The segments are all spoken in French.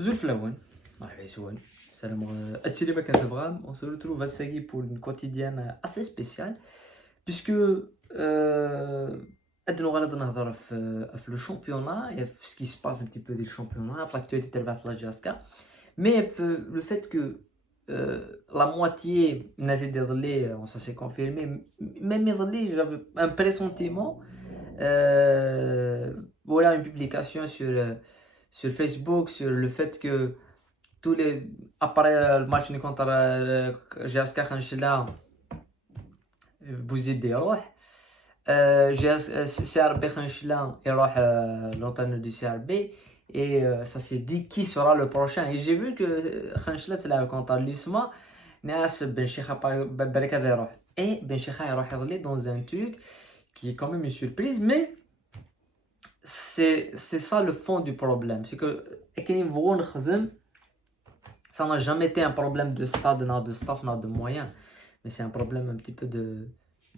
Zulflawan, salam Atsilima Kazabram, on se retrouve à Sagui pour une quotidienne assez spéciale, puisque عندنا غادي نهضر في le championnat et ce qui se passe un petit peu dans le championnat, l'actualité de la Jaska, mais le fait que la moitié n'a été déroulée, ça s'est confirmé, même j'avais un pressentiment, voilà une publication sur Facebook sur le fait que tous les après le match contre GSK Khanchila Bouzid يروح CRB Khanchila يروح l'entraîneur du CRB et ça s'est dit qui sera le prochain et j'ai vu que Khanchila تلعب contre l'USMA ناس بن شيخة بالك هذا يروح et بن شيخة يروح يضلي dans un truc qui est quand même une surprise mais c'est ça le fond du problème c'est que ça n'a jamais été un problème de stade, de staff, de moyens, mais c'est un problème un petit peu de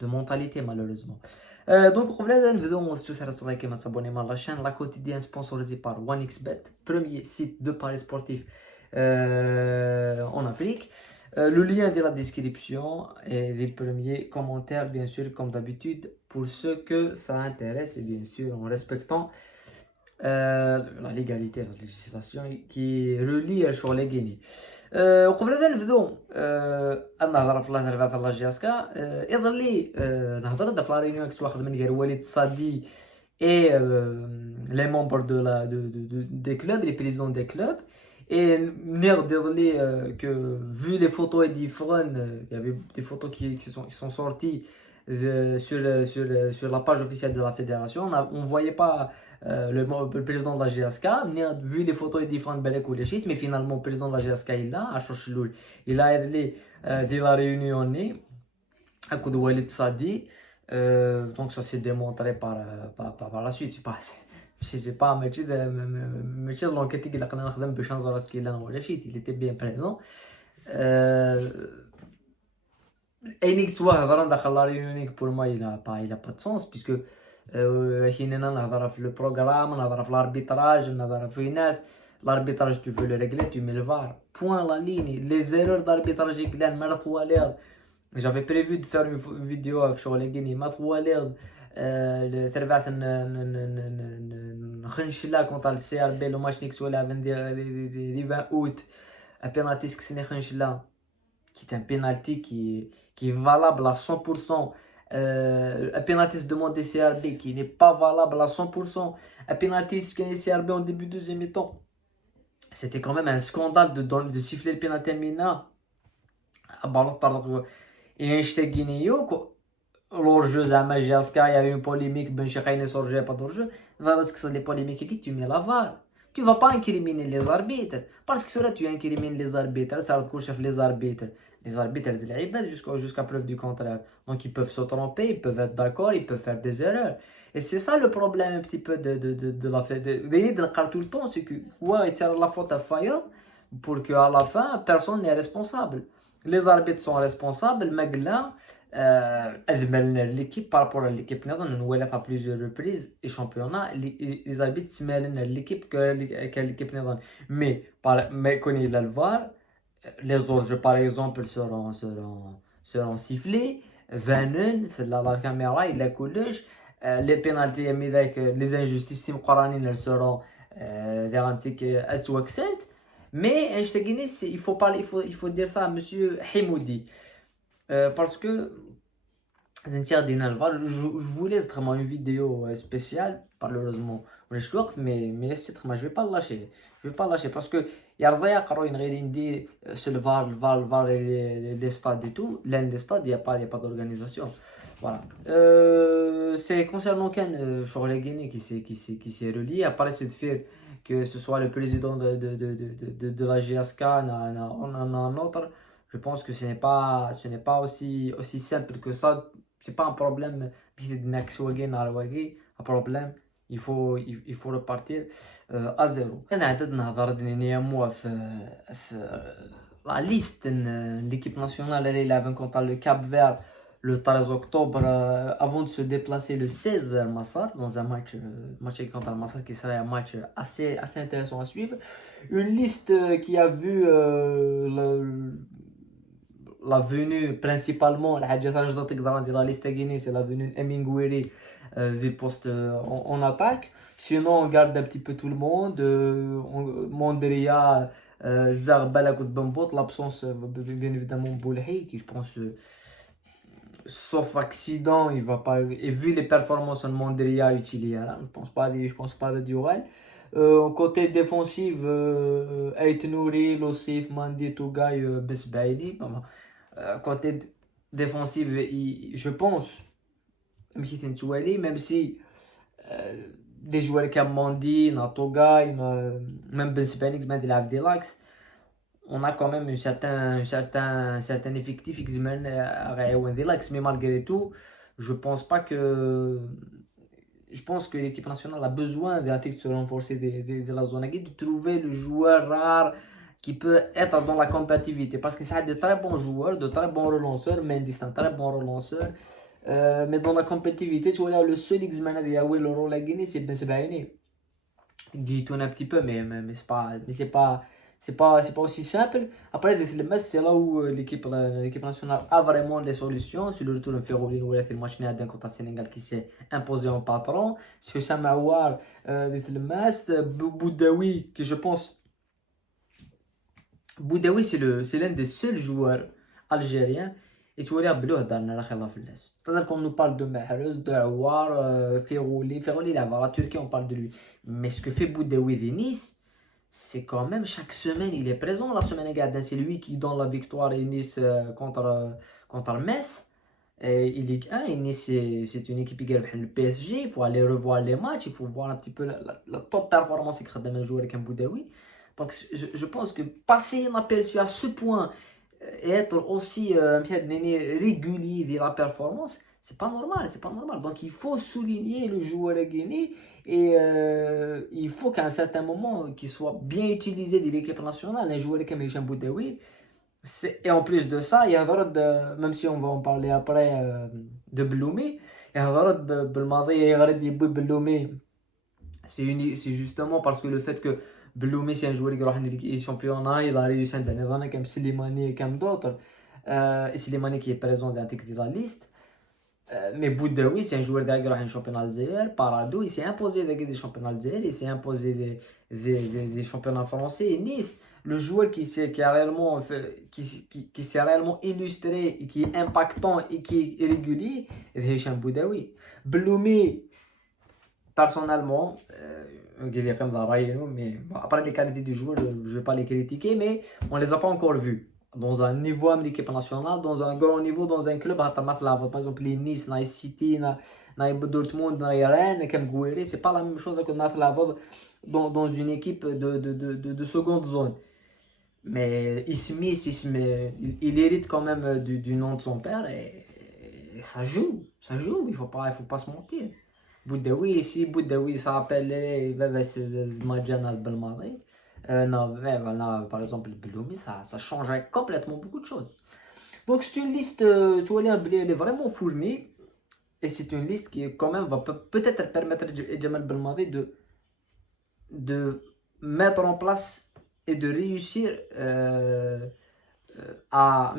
mentalité malheureusement. Donc, on va s'abonner à la chaîne, la quotidienne sponsorisée par OneXBet, premier site de paris sportif en Afrique. Le lien est dans la description et le premier commentaire, bien sûr, comme d'habitude, pour ceux que ça intéresse et bien sûr en respectant la légalité, la législation qui relie sur les Guinées. وقبل هذا نبداو نهضر في الله تبارك الله جاسكا يظل لي نهضر في لا ريونيون كنت واخد من غير وليد الصادي et les membres des clubs, les présidents des clubs et désolé que vu les photos et différentes il y avait des photos qui sont sorties sur la page officielle de la fédération on voyait pas le président de la GSK, vu les photos différentes mais finalement le président de la GSK il a aidé de la réunion à coup de Walid Sadi, donc ça s'est démontré par la suite c'est pas un métier de l'enquête qui il était bien présent une histoire dans la réunion pour moi il a pas de sens puisque حيننا نهضر في لو بروغرام نهضر في l'arbitrage نهضر في ناس l'arbitrage tu veux le régler tu mets le VAR point la ligne les erreurs d'arbitrage كلان ما ثوالير j'avais prévu de faire une vidéo sur les Guinées ما ثوالير تربعت نخنش لا contre le CRB le match نيكس ولا 20 août un penalty que c'est نخنش لا qui est un penalty qui est valable à 100%. Un penalty demandé CRB qui n'est pas valable à 100%. Un penalty gagné CRB en début de deuxième temps. C'était quand même un scandale de siffler le penalty à Mina. Et un ch'te guinéen quoi. L'hors-jeu Zama Giaska, il y avait une polémique, Ben Cheikhaïne sur jeu pas d'hors-jeu. Voilà ce que c'est les polémiques qui tu mets la VAR. Tu vas pas incriminer les arbitres parce que cela tu incrimines les arbitres, ça va te coucher les arbitres. Les arbitres de l'Ibad jusqu'à preuve du contraire. Donc ils peuvent se tromper, ils peuvent être d'accord, ils peuvent faire des erreurs. Et c'est ça le problème un petit peu de la fête. De tout le temps, c'est que ouais, il la faute à Fayez pour qu'à la fin, personne n'est responsable. Les arbitres sont responsables, mais là, l'équipe par rapport à l'équipe nous a fait plusieurs reprises et championnats les arbitres se mêlent l'équipe que l'équipe mais quand il a le VAR les autres par exemple seront sifflés Vanen c'est la caméra il a coulé les pénalties les injustices elles seront garanties à accent mais il faut dire ça à monsieur Himoudi parce que je vous laisse vraiment une vidéo spéciale malheureusement mais je vais pas le lâcher parce que il y a sur le VAR et les stades et tout l'un des stades il y a pas d'organisation voilà c'est concernant Ken sur les Guinées qui s'est relié après ce fait que ce soit le président de la GSK on en a un autre je pense que ce n'est pas aussi simple que ça c'est pas un problème un problème il faut repartir à zéro انا عدد نهضر دنيا في la liste l'équipe nationale elle est là contre le Cap Vert le 13 octobre avant de se déplacer le 16 à Massar dans un match contre Al-Massar qui serait un match assez intéressant à suivre. Une liste qui a vu la venue principalement, la liste Guinée, c'est la venue d'Hemingway des postes en attaque. Sinon, on garde un petit peu tout le monde. Mondria, Zarbala, Bambot, l'absence bien évidemment Boulhay, qui je pense, sauf accident, il va pas. Et vu les performances de Mondria utilisées, je pense pas de Durel. Côté défensif, Ait Nouri, Lossif, Mandi, Tougaï, Besbaïdi. Côté défensif, je pense, même si des joueurs comme Mandi, Natoga, même Ben Spenix, Ben Abdelax, on a quand même un certain effectif qui mène à Abdelax, mais malgré tout, je pense pas que. Je pense que l'équipe nationale a besoin d'un titre se renforcer de la zone de trouver le joueur rare qui peut être dans la compétitivité. Parce que ça a de très bons joueurs, de très bons relanceurs. Mendy, c'est un très bon relanceur. Mais dans la compétitivité, tu vois, le seul X-Men qui a joué le rôle à Guinée, c'est Ben Sebaini. Il tourne un petit peu, mais c'est pas aussi simple. Après, c'est là où l'équipe nationale a vraiment des solutions. Sur le retour de Ferroline, où il a fait le match d'un contre le Sénégal qui s'est imposé en patron. Sur Samawar, Boudaoui, que je pense. Boudaoui, c'est l'un des seuls joueurs algériens. Et tu vois, c'est-à-dire qu'on nous parle de Mahrez, de Aouar, Ferrouli, là, la Turquie, on parle de lui. Mais ce que fait Boudaoui de Nice, c'est quand même chaque semaine, il est présent. La semaine dernière, c'est lui qui donne la victoire à Nice contre le Metz. Et il Ligue 1, et Nice, c'est une équipe qui gagne le PSG. Il faut aller revoir les matchs, il faut voir un petit peu la top performance qu'il a de jouer avec un Boudaoui. Donc je pense que passer inaperçu à ce point et être aussi régulier dans la performance, c'est pas normal, c'est pas normal. Donc il faut souligner le joueur guinéen et il faut qu'à un certain moment qu'il soit bien utilisé de l'équipe nationale, un joueur comme Hicham Boudaoui. Et en plus de ça, il y a même si on va en parler après de Bloumé, il y a Belloumé, c'est justement parce que le fait que Belloumi c'est un joueur qui a le championnat, il a réussi cette dernière année comme Slimani et comme d'autres. Et Slimani qui est présent dans la liste. Mais Boudaoui, c'est un joueur qui a gagné le championnat algérien. Parado, il s'est imposé des championnats algériens, il s'est imposé des championnats français. Et Nice, le joueur qui a réellement, qui s'est réellement illustré, et qui est impactant et qui est régulier, c'est Hicham Boudaoui. Belloumi, personnellement, mais bon, après les qualités du joueur, je ne vais pas les critiquer, mais on ne les a pas encore vus. Dans un niveau de l'équipe nationale, dans un grand niveau, dans un club, par exemple les Nice, les City, les Dortmund, les Rennes, comme Gouiri, c'est pas la même chose que dans une équipe de seconde zone. Mais il hérite quand même du nom de son père et ça joue, il faut pas se mentir. Boudaoui, si Boudaoui s'appelait Madjana Belmadi, non, mais voilà, par exemple, le Belloumi, ça changerait complètement beaucoup de choses. Donc, c'est une liste, tu vois, elle est vraiment fournie. Et c'est une liste qui, quand même, va peut-être permettre à Jamal Belmadi de mettre en place et de réussir à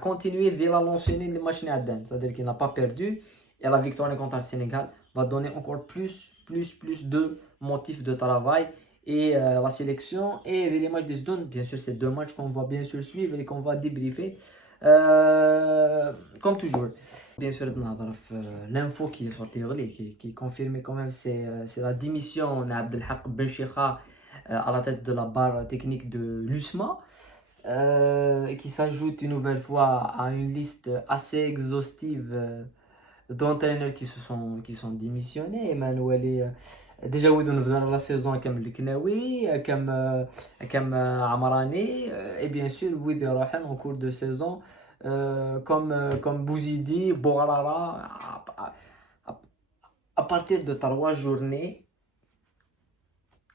continuer dès la lancée des machines à dents. C'est-à-dire qu'il n'a pas perdu. Et la victoire contre le Sénégal va donner encore plus de motifs de travail. Et la sélection et les matchs des zones, bien sûr, c'est deux matchs qu'on va bien sûr suivre et qu'on va débriefer. Comme toujours. Bien sûr, l'info qui est sortie qui confirmait quand même, c'est la démission d'Abdelhak Benchikha à la tête de la barre technique de l'USMA. Et qui s'ajoute une nouvelle fois à une liste assez exhaustive d'entraîneurs qui sont démissionnés. Emmanuel déjà dans la saison comme le Knaoui, comme Amarani, et bien sûr Widi Rahan en cours de saison comme Bouzidi, Bouarara. À partir de 3 journées,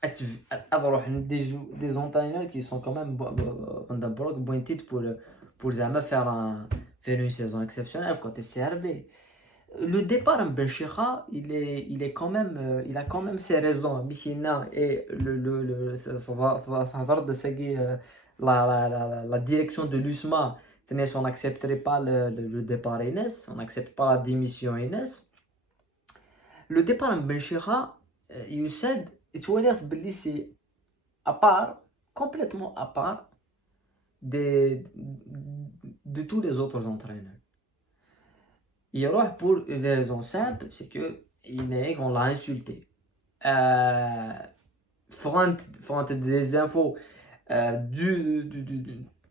des entraîneurs qui sont quand même pointés pour faire faire une saison exceptionnelle côté CRB. Le départ de Benchira, il est quand même, il a quand même ses raisons. Bichina et ça va de seguir la direction de l'USMA. On n'accepterait pas le départ Inès, on n'accepte pas la démission Inès. Le départ de Benchira, Youssed, et tu vois dire que c'est à part, complètement à part de tous les autres entraîneurs. Il roule pour une raison simple, c'est que on l'a insulté. Front des infos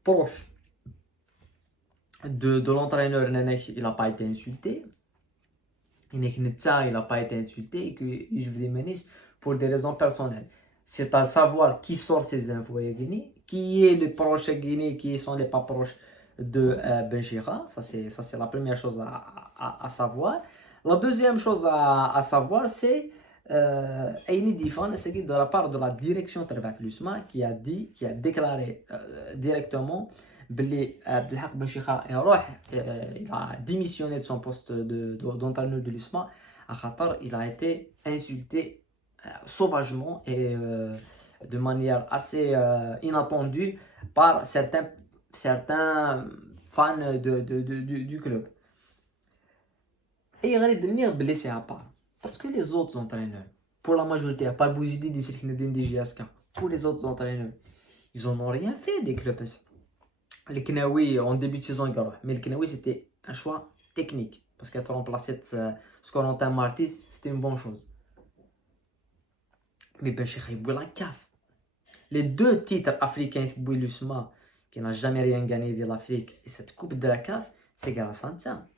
proche de l'entraîneur, il n'a pas été insulté. Il n'a pas été insulté et que je vais mener pour des raisons personnelles. C'est à savoir qui sort ces infos à Guinée, qui est le proche à Guinée, qui sont les pas proches de Benchira. Ça, c'est la première chose à savoir. La deuxième chose à savoir, c'est Aini Difan, c'est de la part de la direction de l'USMA qui a déclaré directement Bli Abdelhak Benchira il a démissionné de son poste d'entraîneur de l'USMA à Qatar. Il a été insulté sauvagement et de manière assez inattendue par certains fans du club. Et il va devenir blessé à part. Parce que les autres entraîneurs, pour la majorité, à part Bouzidi, pour les autres entraîneurs, ils n'en ont rien fait des clubs. Le Knaoui, en début de saison, mais le Knaoui, c'était un choix technique. Parce qu'être remplacé ce Corentin Martis, c'était une bonne chose. Mais Benchira, il la CAF. Les deux titres africains, l'USMA, qui n'a jamais rien gagné de l'Afrique, et cette coupe de la CAF, c'est grâce à ça.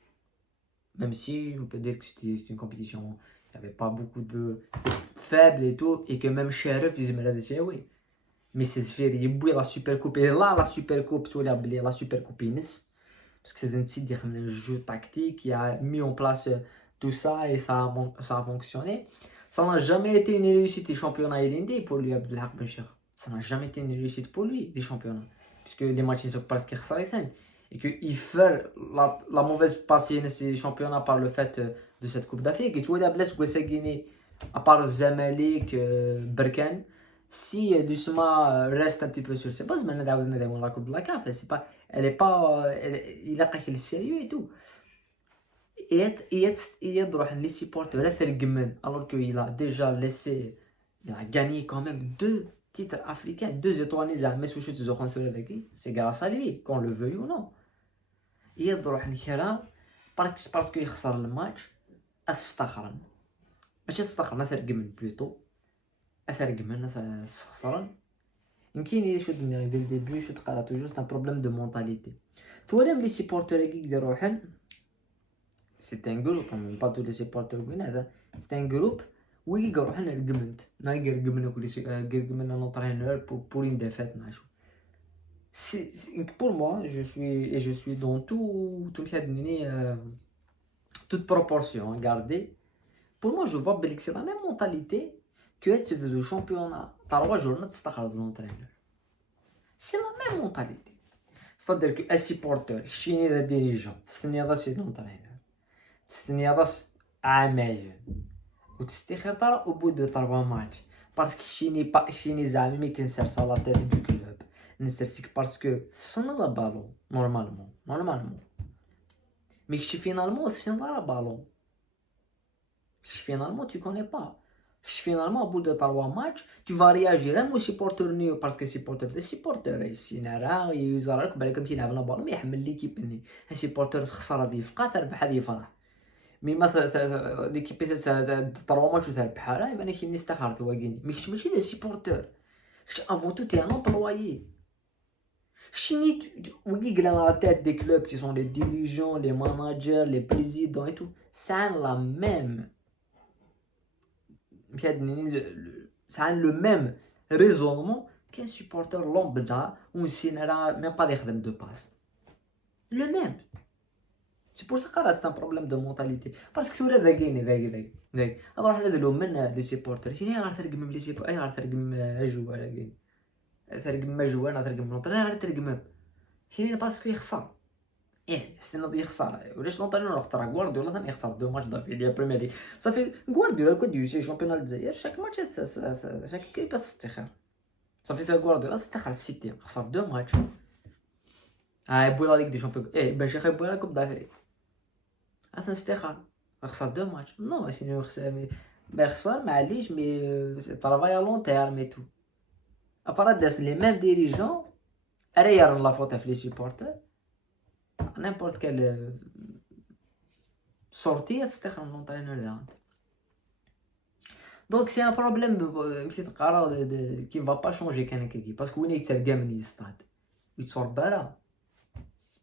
Même si on peut dire que c'était une compétition, il n'y avait pas beaucoup de faibles et tout, et que même Sheriff, ils aimaient la oui. Mais c'est fait, il y a la Super Coupe, et là, la Super Coupe, tu vois, la Super Coupe Inès, parce que c'est un petit jeu tactique qui a mis en place tout ça et ça a fonctionné. Ça n'a jamais été une réussite des championnats irlandais pour lui, Abdelhak Benchira. Ça n'a jamais été une réussite pour lui, des championnats. Puisque les matchs sont presque restés. Et qu'il fait la mauvaise passée de ces championnats par le fait de cette Coupe d'Afrique. Et tu vois, la blesse que c'est Guinée, à part Zamalek, Berkane, si l'USMA reste un petit peu sur ses bases, maintenant la Coupe de la CAF, elle est pas, il a le sérieux et tout. Et les supporters, alors qu'il a déjà laissé, il a gagné quand même 2 titres africains, 2 étoiles, c'est grâce à lui, qu'on le veuille ou non. يضرح الكلام باسكو يخسر الماتش استخرن ماشي استخرن اثرقمن بلوتو اثرقمن خسرن يمكن شو دير ديبي شو تقرا توجور سي ان بروبليم دو مونتاليتي تولي لي سيبورتور كي يديروا روحن سي ان جروب با تو لي سيبورتور كوين هذا سي ان جروب وي يقروا حنا رقمنت نا يرقمنا كل شيء يرقمنا نوترينور بور une défaite ناشو. Pour moi, je suis dans toute proportion gardée. Pour moi, je vois que c'est la même mentalité que le championnat. Par journée, de l'entraîneur. C'est la même mentalité. C'est-à-dire que les supporters, les dirigeants, c'est l'entraîneur. C'est un meilleur. Ou tu au bout de 3 matchs. Parce que je n'ai jamais qui ça la tête du club. Parce que c'est un ballon, normalement. Mais finalement, c'est un ballon. Finalement, tu connais pas. Finalement, au bout de 3 matchs, tu vas réagir. Même aux supporters nus, parce que les supporters, ici, ils ont comme s'ils avaient la balle, mais ils ont l'équipe. Les supporters, خسارة دي فقط ربح هذه فرح. Mais مثلا l'équipe c'est 3 matchs تربحها راه يبان شي نستخرت واقيني. ماشي les supporters. Avant tout, tu es un employé. Dans la tête des clubs qui sont les dirigeants, les managers, les présidents et tout, c'est la même. C'est le même raisonnement qu'un supporter lambda ou même pas de passe. Le même. C'est pour ça que c'est un problème de mentalité. Parce que c'est là ذاك. alors احنا نديرو من les supporters شنو غنترجم لي سيبورتر اي غنترجم الجوار ترجم جوار ترجم نوطر غير ترجم شنو باسكو يخسر السنه دي يخسر ولاش لونطرينور خسر غوارديولا ثاني يخسر 2 ماتش ضافي ديال البريمير ليغ صافي غوارديولا كون يوسي شامبيون الجزائر شاك ماتش شاك كيبا تستخر صافي تا غوارديولا استخر السيتي خسر 2 ماتش بوي لا ليغ دي شامبيون باش يخيبوا لا كوب دافريك اصلا استخر خسر 2 ماتش نو سينو خسر بيخسر معليش مي طرافاي ا لون تيرم اي تو ابارا داس لي ميم ديريجون اريار لا فوت في لي سيبورتر n'importe quelle sortie تستخدم l'entraîneur داك دونك سي ان بروبليم مشيت تقرا كي فا با شونجي كان كي باسكو وين يتلقى من يستاد يتصربى لا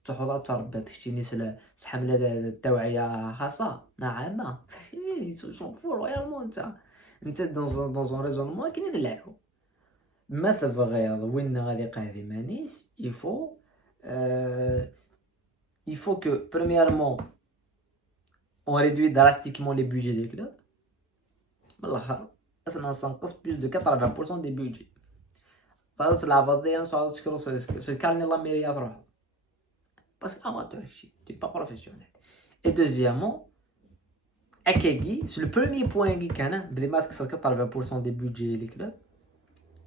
تحوضات تربى داكشي نيس حمله التوعيه خاصه عامه سون فو رويالمون انت دون ريزونمون كاين يلعبوا مثل في الرياضه وين غادي قاعدين مانيس يفو il faut que, premièrement, on réduit drastiquement les budgets des clubs. Ça s'encasse plus de 80% des budgets. Parce que c'est calme la mairie à droite. Parce que amateur, tu n'es pas professionnel. Et deuxièmement, Akegi, c'est le premier point qui est que 80% des budgets des clubs.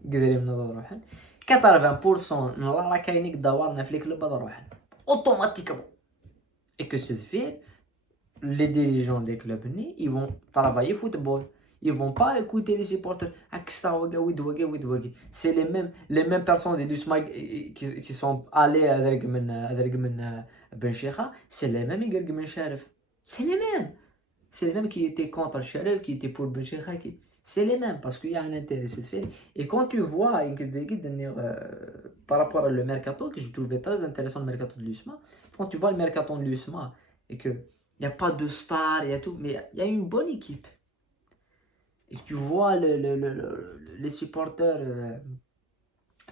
80% من راه كاينين دورنا في الكلوب هذا روحنا automatiquement et que c'est fait les dirigeants des clubs ils vont travailler football ils vont pas écouter les supporters c'est les mêmes personnes qui sont allés à Ben Cheikha c'est les mêmes c'est les mêmes qui étaient contre le Sharif qui étaient pour Ben Cheikha c'est les mêmes parce qu'il y a un intérêt c'est fait et quand tu vois par rapport au mercato que je trouvais très intéressant le mercato de l'USMA quand tu vois le mercato de l'USMA et que il y a pas de stars et tout mais il y a une bonne équipe et tu vois les supporters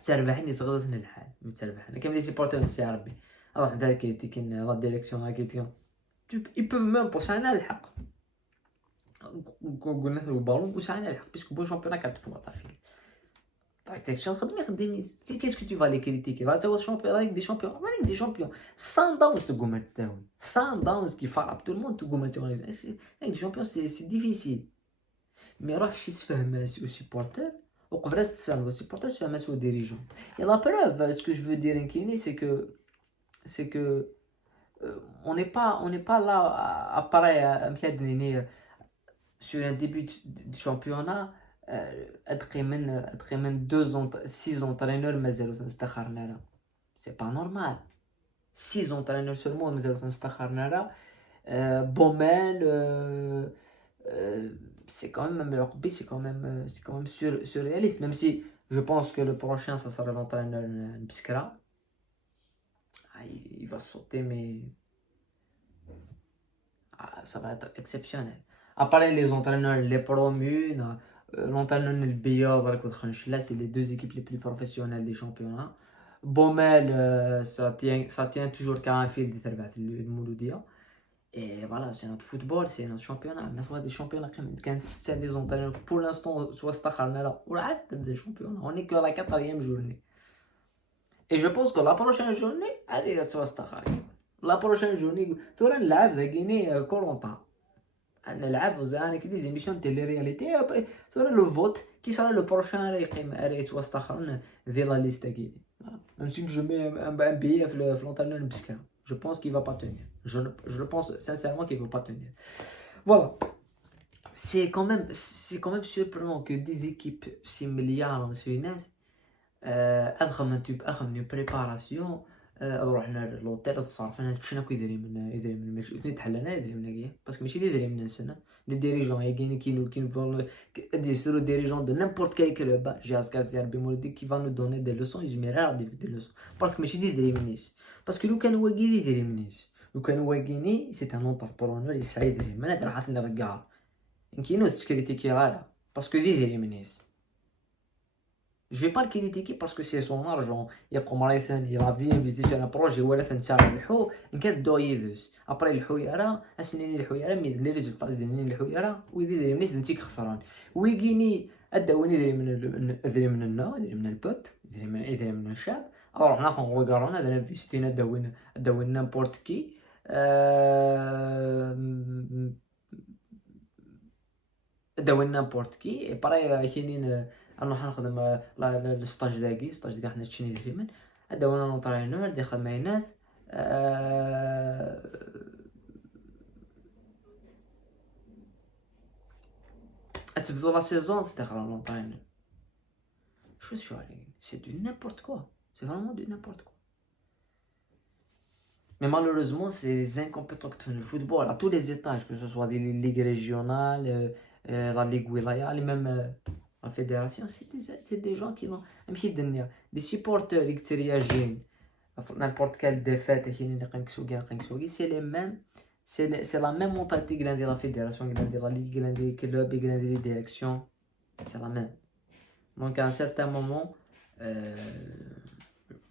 تربحني صغيرتنا الحال متربحنا كم les supporters السربي روح ذاك كاين لا ديريكسيون هكا ils peuvent même بوش انا الحق قلنا له البالون واش انا الحق باسكو بون شامبيون كتفوت فيه طيب تاكشن خدمي كيسكو تو فالي كريتيكي فا تاوا شامبيون دي شامبيون سان داونز تقوم تتاون سان داونز كي فراب تو الموند تقوم تاون دي شامبيون سي ديفيسيل مي راك شي تفهم سو سيبورتر وقبل تفهم سيبورتر تفهم سو ديريجون et la preuve ce que je veux dire Nkini c'est que on n'est pas là à pareil à sur un début de championnat ادخي من 6 entraîneurs مازالوا تنستخرنا لا سي با نورمال 6 entraîneurs seulement مازالوا تنستخرنا لا بوميل c'est quand même Rugby c'est quand même surréaliste même si je pense que le prochain ça sera l'entraîneur Biskra il va sauter mais ça va être exceptionnel après les entraîneurs les promus l'entraîneur البياض راك تخنش là c'est les deux équipes les plus professionnelles des championnats Baumel ça tient toujours qu'à un fil دي تربعت المولوديه et voilà c'est notre football c'est notre championnat ناخذ des championnats كان 6 des entraîneurs pour l'instant soit استخرنا لا ولا des championnats on est que la 4e journée et je pense que la prochaine journée allez soit استخرنا la prochaine journée ثورا نلعب غيني كورونطا نلعب انا كدي زيميشن تيلي رياليتي ثورا لو فوت كي صار لو بروشان يقيم اريت واستخرنا ذي لا ليست كي ماشي جو مي ان بي في لونترينور بسكا je pense qu'il va pas tenir je pense sincèrement qu'il va pas tenir voilà c'est quand même surprenant que des équipes similaires en Suisse ادخل من préparation روحنا لوطيل تصرفنا شنو كيدير من الماتش تحلنا يدير من هكايا باسكو ماشي يدير من السنه لي ديريجون كاين يسرو ديريجون دو نيمبورت كاي كلوب جاز كازير بمولدي كي فا نو دوني دي لوسون يجميرا دي لوسون باسكو ماشي يدير من نيس باسكو لو كان هو كيدير يدير من نيس لو كان هو كيني سي ان اونتربرونور يسعى يدير من هذا راح لنا كاع كاينو تسكريتيكي غالا باسكو يدير من نيس Je vais pas le critiquer parce que c'est son argent. Il a bien investi sur un projet ورث نتاع الحو نكدو يدوس ابري الحويره اسنين الحويره مي لي ريزولطا ديال الحويره ويدير منيش انت خسران ويجيني اداوني يدير من النوع يدير من البوب يدير من الشعب alors on regarde, on a investi dans n'importe qui. داوي نيمبورت كي باراي كاينين نروح نخدم الستاج داكي حنا تشيني ديما داوي نونطرينور دي خمينات تبدو لا سيزون تستخدم نونطرينور شو عليك سي دو نيمبورت كوا سي فريمون دو نيمبورت كوا Mais malheureusement, c'est les incompétents qui font le football à tous les étages, que ce soit des ligues régionales, la Ligue Wilaya, même la fédération, c'est des gens qui n'ont des supporters qui n'importe quelle défaite, c'est les mêmes, c'est la même mentalité que la fédération, que la Ligue, que les clubs, que les directions, c'est la même. Donc à un certain moment,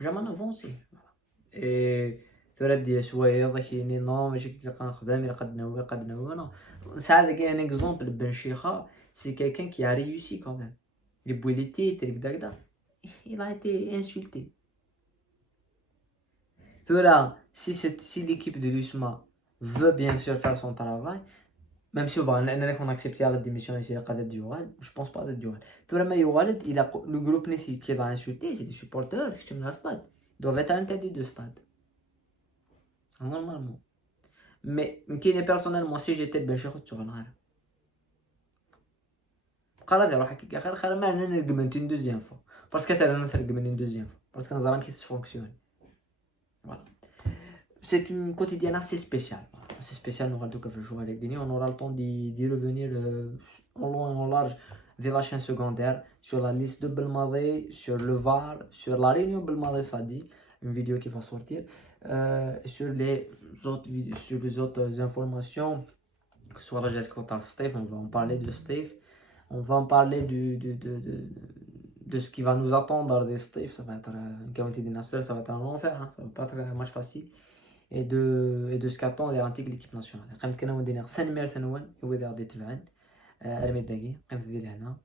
jamais avancé. Et تردي شويه ضحيني نو ماشي كي كنخدم الا قد نوي انا ساعات كاين ان اكزومبل بن شيخه سي كيلكان كي ا ريوسي كوميم لي بوليتي تريك داكدا il a été insulté ثورا si l'équipe de l'USMA veut bien sûr faire son travail même si on accepte la démission ici à Khaled Dioual je pense pas à Dioual ثورا ما يوالد il a le groupe qui l'a insulté c'est des supporters qui sont dans le stade ils doivent être interdits de stade normalement mais كاين personnellement si j'étais ben شيخ تشغل غير بقى غادي نروح هكاك خير ما نرقم une deuxième fois parce que t'as نرقم une deuxième fois parce que نزران كي fonctionne voilà c'est une quotidienne assez spéciale assez spéciale nous allons faire jouer avec Guinée on aura le temps d'y revenir en long et en large vers la chaîne secondaire sur la liste de Belmadi sur le VAR sur la réunion Belmadi Sadi une vidéo qui va sortir sur les autres informations que ce soit la gestion contre Steve on va en parler de Steve on va en parler de ce qui va nous attendre des Steve ça va être une quantité dynastique ça va être un enfer hein. Ça va pas être un match facile et de ce qu'attend l'équipe nationale قيمت كنا مدينة 5 سنوات هو ذا دي تبعن ارمي داكي قيمت ديال هنا